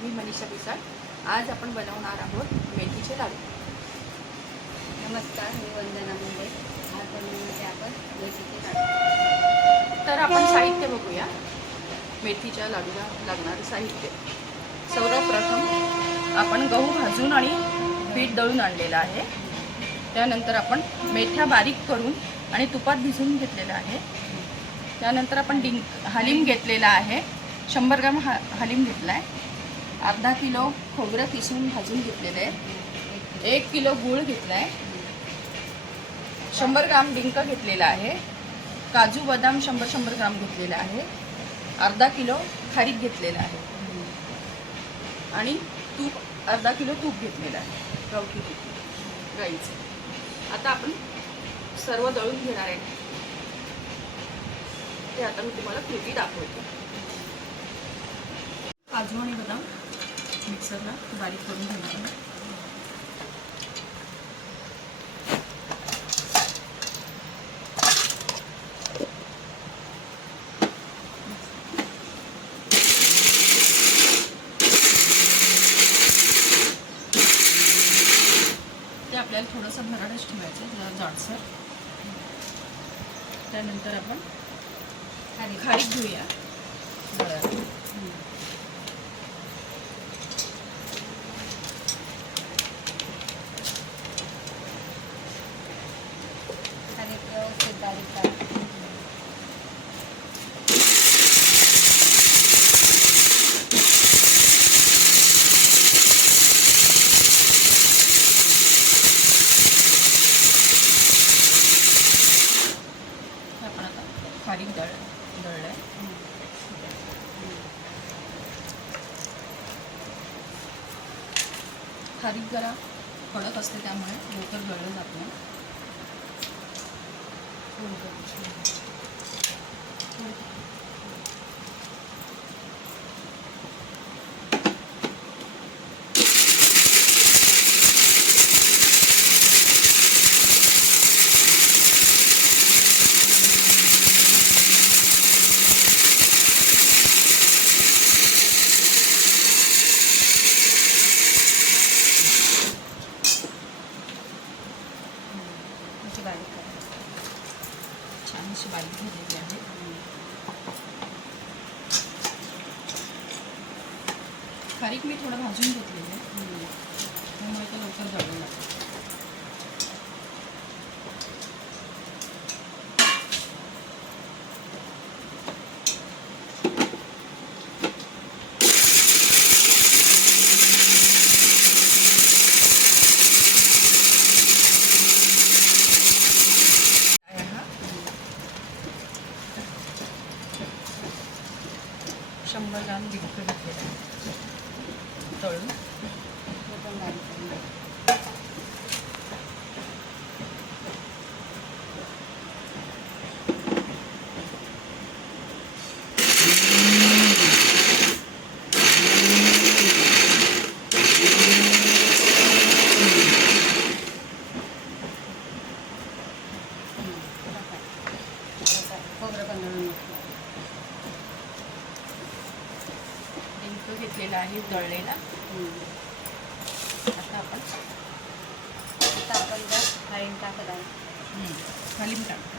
मी मनीषा पिसाळ. आज आपण बनवणार आहोत मेथीचे लाडू. नमस्कार, मी वंदना मुंडे. आज बनवण्याचे आपण मेथीचे लाडू. तर आपण साहित्य बघूया. मेथीच्या लाडूला लागणारे साहित्य. सर्वप्रथम आपण गहू भाजून आणि पीठ दळून आणलेलं आहे. त्यानंतर आपण मेथ्या बारीक करून आणि तुपात भिजवून घेतलेलं आहे. त्यानंतर आपण हलीम घेतलेला आहे. 100 ग्राम हलीम घेतला आहे. अर्धा किलो खोबरं किसून भाजून घेतलेलं आहे. 1 किलो गूळ घेतला आहे. 100 ग्राम डिंक घेतलेला आहे. काजू बदाम 100 ग्राम घेतलेला आहे. अर्धा किलो खारीक घेतलेला आहे आणि तूप अर्धा किलो तूप घेतलेलं आहे, गावठी तूप गाईचं. आता आपण सर्व दळून घेणार आहे. ते आता मी तुम्हाला कृती दाखवते. काजू आणि बदाम मिक्सरला बारीक करून घेणार आहे. ते आपल्याला थोडंसं भराडच ठेवायचं, जरा जाडसर. त्यानंतर आपण खारीक घेऊया. व्यवस्थित बारीक करा. आपण आता खारीक दळलंय. खारीक जरा कडक असते, त्यामुळे लवकर दळलं जात नाही. बारीक करा. छान अशी बारीक झालेली आहे. खारीक मी थोडं भाजून घेतलेली आहे, त्यामुळे ते लवकर जळलं लागतं. शंभर ग्राम डिंक घेतलेलं आहे तळून. पण बारीक करा. खोबरं पण दळून घेतलं. डिंक घेतलेला आहे दळलेला. आता आपण हळद टाकत आहे. हलीम टाकतो.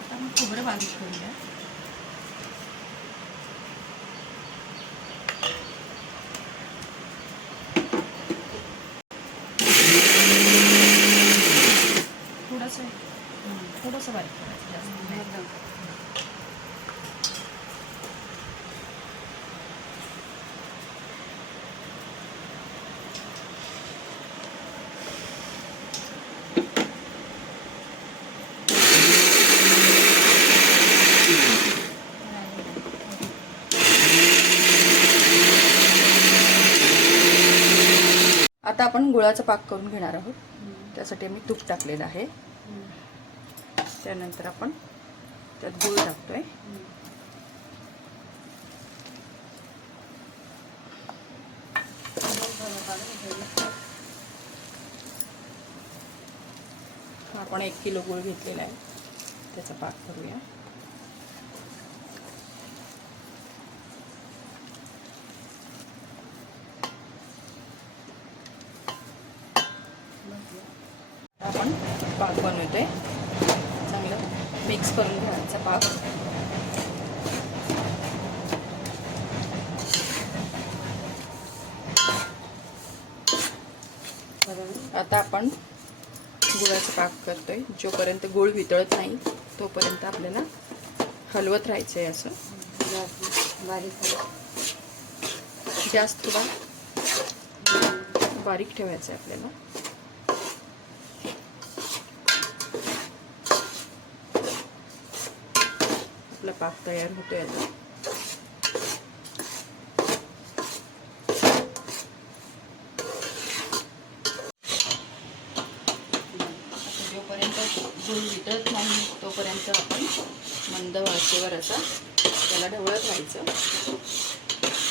आता मग खोबरं बारीक करूया. थोडंसं बारीक करायचं, जास्त नाही. आता आपण गुळाचा पाक करून घेणार आहोत. त्यासाठी मी तूप टाकलेलं आहे. त्यानंतर आपण त्यात गूळ टाकतोय. आपण 1 किलो गूळ घेतलेला आहे, त्याचा पाक करूया. आपण पाक बनवतोय, चांगलं मिक्स करून घ्यायचा पाक. आता आपण गुळाचा पाक करतोय. जोपर्यंत गूळ वितळत नाही तोपर्यंत आपल्याला हलवत राहायचं आहे. असं बारीक जास्त थोडा बारीक ठेवायचं आहे आपल्याला. आपला पाक तयार होतोय आता. जोपर्यंत गूळ वितळत नाही तोपर्यंत आपण मंद आचेवर असा त्याला ढवळत राहायचं,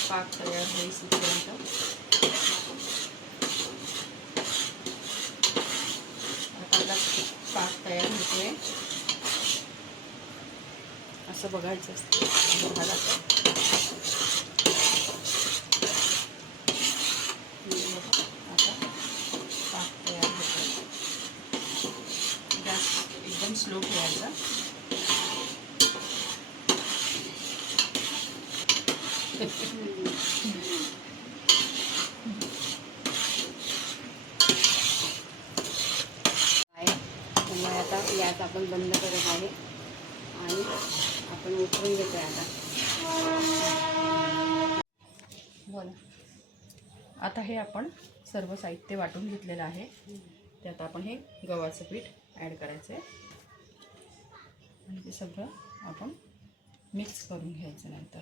पाक तयार होईपर्यंत. आता आपला पाक तयार होतोय, असं बघायचं असतं झाला. आता पाक तयार होतो. गॅस एकदम स्लो ठेवायचा. त्यामुळे आता गॅस आपण बंद करत आहे आणि आपण उतरून घेतोय आता. बोला. आता हे आपण सर्व साहित्य वाटून घेतलेलं आहे. त्यात आपण हे गव्हाचं पीठ ॲड करायचं आहे आणि ते सगळं आपण मिक्स करून घ्यायचं. नंतर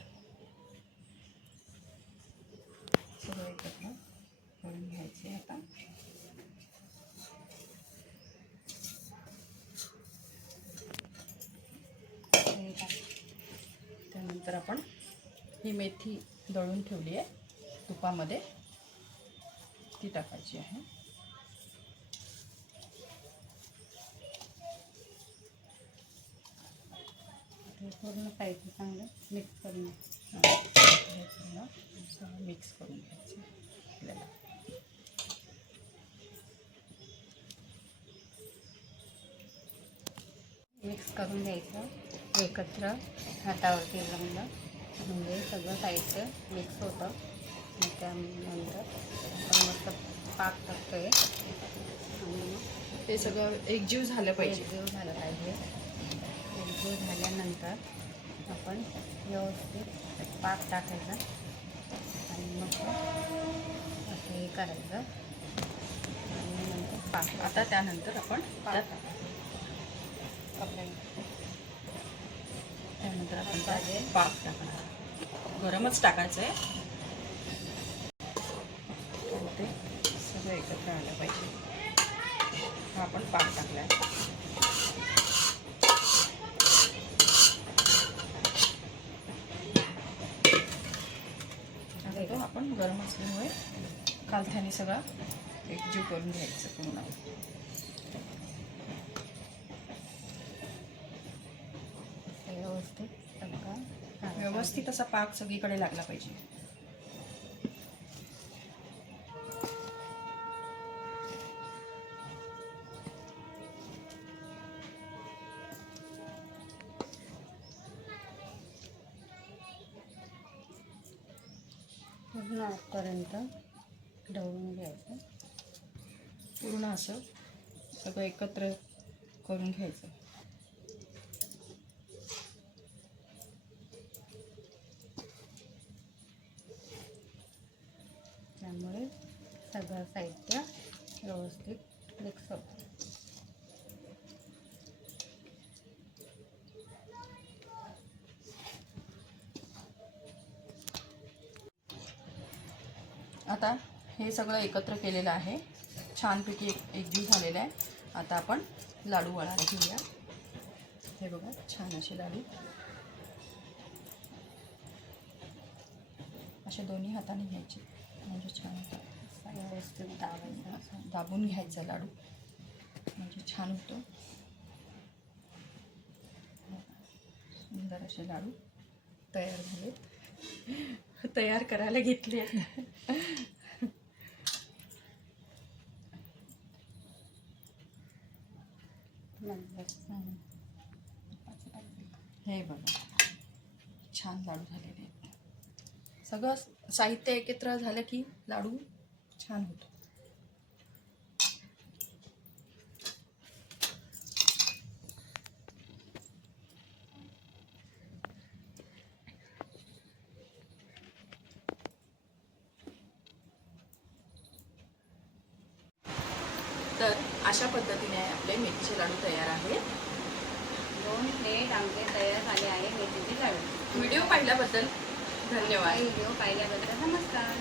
सगळं एकत्र करून घ्यायचे. आता त्यानंतर आपण ही मेथी दळून ठेवली आहे तुपामध्ये, ती टाकायची आहे. पूर्ण साहित्य चांगलं मिक्स करून मिक्स करून घ्यायचं आपल्याला. मिक्स करून घ्यायचं एकत्र हातावरती रंग, म्हणजे सगळं साहित्य मिक्स होतं. मग त्यानंतर आपण मस्त पाक टाकतोय आणि मग ते सगळं एकजीव झालं पाहिजे. एकजीव झालं पाहिजे. एकजीव झाल्यानंतर आपण व्यवस्थित पाक टाकायचा आणि मग असं हे करायचं आणि नंतर पाक. आता त्यानंतर आपण पाक त्यानंतर आपण त्यात पाक टाकणार. गरमच टाकायचं आहे, ते सगळं एकत्र आलं पाहिजे. हा आपण पाक टाकला आहे. आता तो आपण गरम असल्यामुळे कालथ्याने सगळा एकजीव करून घ्यायचं पूर्ण. व्यवस्थित असा पाक सगळीकडे लागला पाहिजे. पूर्ण आतपर्यंत ढवळून घ्यायचं. पूर्ण असं सगळं एकत्र करून घ्यायचं. त्यामुळे सगळं साहित्य व्यवस्थित मिक्स होतं. आता हे सगळं एकत्र केलेलं आहे, छानपैकी एकजीव झालेलं आहे. आता आपण लाडू वळायला घेऊया. हे बघा, छान असे लाडू असे दोन्ही हाताने घ्यायचे, म्हणजे छान होतात. व्यवस्थित दाबायचं, दाबून घ्यायचा लाडू. म्हणजे छान होतो. सुंदर असे लाडू तयार झाले. तयार करायला घेतले. हे बघा छान लाडू झालेले आहेत. सगळं साहित्य एकत्र झालं की लाडू छान होतो. तर अशा पद्धतीने आपले मेथीचे लाडू तयार आहेत. 2 प्लेट आमचे तयार झाले आहे मेथीचे लाडू. व्हिडिओ पाहिल्याबद्दल धन्यवाद. व्हिडिओ पाहिल्याबद्दल नमस्कार.